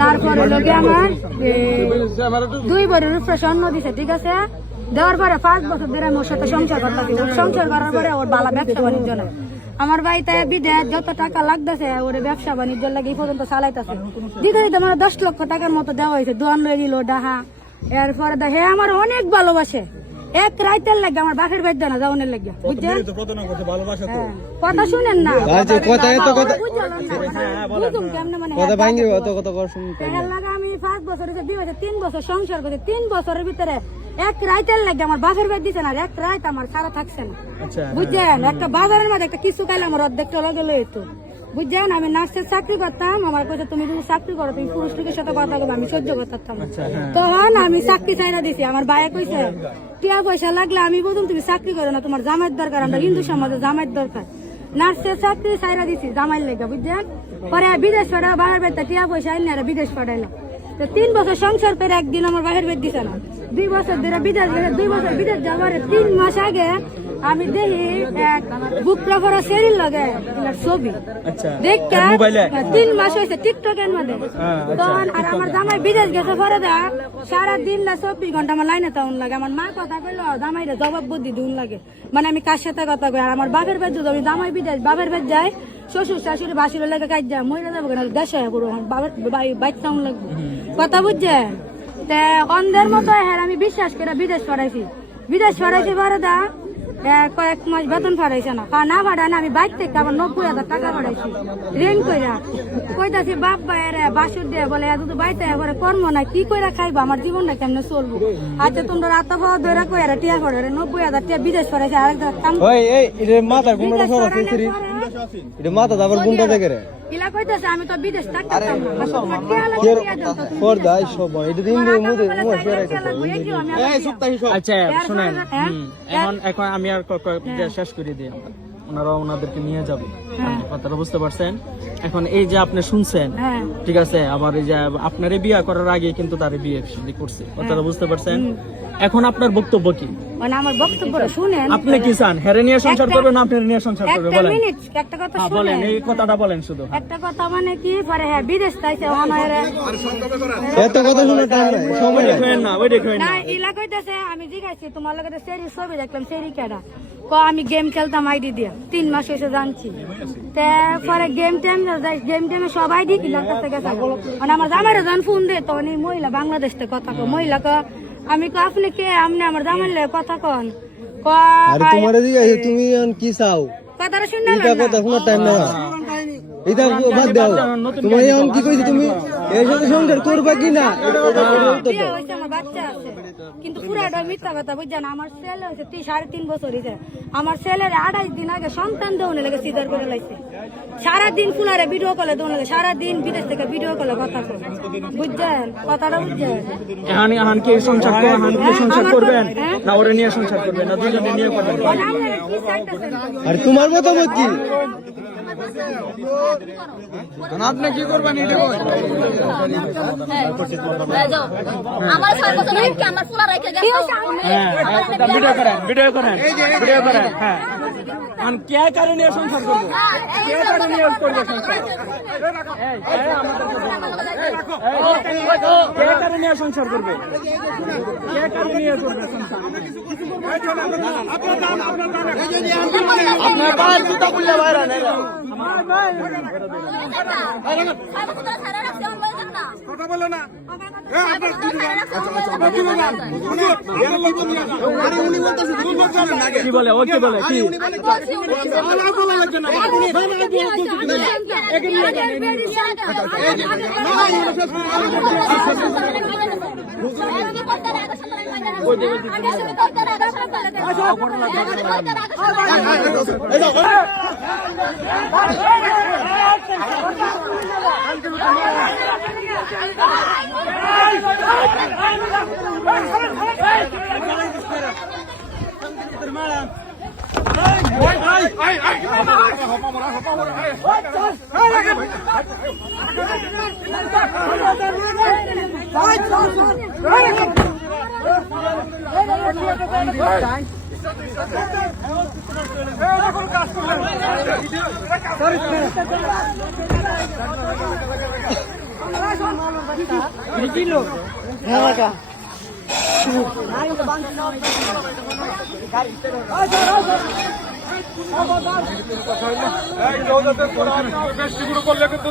তারপরে লোকে আমার 2 বছর রিফ্রেশন দিছে, ঠিক আছে। দেওয়ার পরে 5 বছর ধরে আমার সাথে সংসার করতেছি। সংসার করার পরে ওর বালা ব্যবসা বাণিজ্য না, আমার বাড়িতে বিদেশ যত টাকা লাগতেছে ওরে ব্যবসা বাণিজ্য লাগে এই পর্যন্ত চালাইতেছে। দিতে দিতে আমার 10 লক্ষ টাকার মতো দেওয়া হয়েছে, দোয়ান লয়ে দিল ডাহা। এরপরে হে আমার অনেক ভালোবাসে, এক রাইতের লাগে আমার বাপের বাড়ি না যাওয়ানের লাগে, বুঝছেন? কথা শুনেন না, আমি 5 বছর 2 বছর 3 বছর সংসার করছি। 3 বছরের ভিতরে এক রাইতের লাগে আমার বাপের বাড়ি দিছে না, এক রাত আমার সারা থাকছে না, বুঝছেন? একটা বাজারের মধ্যে একটা কিছু খাইলে আমার অর্ধেকটা লগে লইতো, বুঝছেন? আমি নার্সের চাকরি করতাম, আমার কইছে তুমি যদি চাকরি করো তুমি পুরুষ লোকের সাথে কথা বলবে, আমি সহ্য করতাম। তখন আমি চাকরি চাইরা দিছি, আমার ভাইয়ে কইছে টিয়া পয়সা লাগলে আমি বলতাম তুমি চাকরি করো না, তোমার জামাইয়ের দরকার, আমরা হিন্দু সমাজে জামাইয়ের দরকার। নার্সের চাকরি চাইরা দিছি জামাইয়ের লেগে, বুঝছেন? পরে বিদেশ পাঠাও, বাহির বেড়তে টিয়া পয়সা আইনি আর বিদেশ পাঠাইলাম। 3 বছর সংসার করে একদিন আমার বাহির বের দিছে না। 2 বছর ধরে বিদেশ, 2 বছর বিদেশ যাওয়ার 3 মাস আগে আমি দেখি এক বুকরা ভরা সেরিল লাগে ছবি দেখতে 3 মাস হয়েছে টিকটকের মধ্যে। তখন আর আমার জামাই বিদেশ গেছে, পরে দা সারাদিন 24 ঘন্টা আমার লাইনে তাউন লাগে। আমার মা কথা কইলো জামাইরে জবাব বুদ্ধি দিন লাগে, মানে আমি কার সাথে কথা কই। আর আমার বাপের বাড়ি যদি জামাই বিদেশ বাপের বাড়ি যায়, শ্বশুর শাশুড়ি বাসির লেগে কাজ যায়, মহিলা যাবো কেন দেশে বাবার বাইক তাউন লাগবে, কথা বুঝছে? অন্ধের মতো হ্যাঁ আমি বিশ্বাস করে বিদেশ পড়াইছি। বিদেশ পড়াইছি পরে দা কয়েক মাস বেতন ফাড়াইছে না, না ফাড়ায় না। আমি বাইক থেকে আবার 90,000 টাকা ফাড়াইছি ঋণ কইরা। কইতাছি বাপ ভাইয়ের বাসুর দিয়ে বলে এত বাড়িতে এবারে কর্ম না, কি কইরা খাইবা, আমার জীবনটা কেমনে চলবো? আচ্ছা তোমরা রাত পাওয়া ধরে কইরা টিয়া ফড়ে 90,000 টিয়া বিদেশ ফাড়াইছে। আরেক ইলা কইতাছে আমি তো বিদেশ থাকতাম না। আচ্ছা শুনেন, এখন আমি আর শেষ করে দিই, ওনারা ওনাদেরকে নিয়ে যাবে, কথাটা বুঝতে পারছেন? এখন এই যে আপনি শুনছেন, ঠিক আছে, আবার এই যে আপনার বিয়ে করার আগে কিন্তু তার বিয়ে করছে, কথাটা বুঝতে পারছেন? এখন আপনার বক্তব্য কি? মানে আমার বক্তব্য শুনেন, আপনি কি চান হেরে নিয়ে সংসার করবেন না আপনি নিয়ে সংসার করবেন? বলেন একটা কথা বলেন, এই কথাটা বলেন শুধু একটা কথা। মানে কি পরে হ্যাঁ বিদেশ তাইছে ওনারে এত কথা শুনে সময় দেখেন না, ওই দেখেন না। ইলা কইতাছে আমি জিগাইছি তোমার লগে সেরি ছবি দেখলাম, সেরি কেডা? আমি গেম খেলতাম আইডি দিয়া, 3 মাস হয়েছে জানছি। পরে গেম টাইমে সব আইডি কিনার কাছে গেছে। মানে আমার জামাইরা যখন ফোন দে তখন এই মহিলা বাংলাদেশ থেকে কথা কয়, মহিলা আমি আপনি কে? আপনি আমার জামাই কথা কন। তুমি কি চাও? কথাটা শুনে কথা শোনার টাইম না, এটা বাদ দাও। তোমার এখন কি কইছি, তুমি এর সাথে সংসার করবা কি না? আমার বাচ্চা আছে কিন্তু পুরাটা মিথ্যা কথা, বুঝছেন? আমার ছেলে হয়েছে 3.5 বছর হয়েছে। আমার ছেলের 28 দিন আগে সন্তান দেওয়ানে লেগে সিজার করে লাইছে। সারাদিন ফুলারে ভিডিও কলে দেওয়া লাগে, সারাদিন বিদেশ থেকে ভিডিও কলে কথা কয়, বুঝছেন? কথাটা বুঝছেন? এখন কি সংসার করবেন না ওরে নিয়ে সংসার করবেন না দুজনে নিয়ে করবেন? আর তোমার মতামত কি? আপনি কি করবেন? এটা ভিডিও করেন। হ্যাঁ, কে কারে নিয়ে সংসার করবো? কে কারে নিয়ে করবে সংসার? কে কারে নিয়ে সংসার করবে? কে কারে নিয়ে করবে সংসার? আপনার পায়ের জুতা খুললে বাইরে নেই। কথা বলে না কি বলে? ও কি বলে? কি বেশি গুলো করলে কিন্তু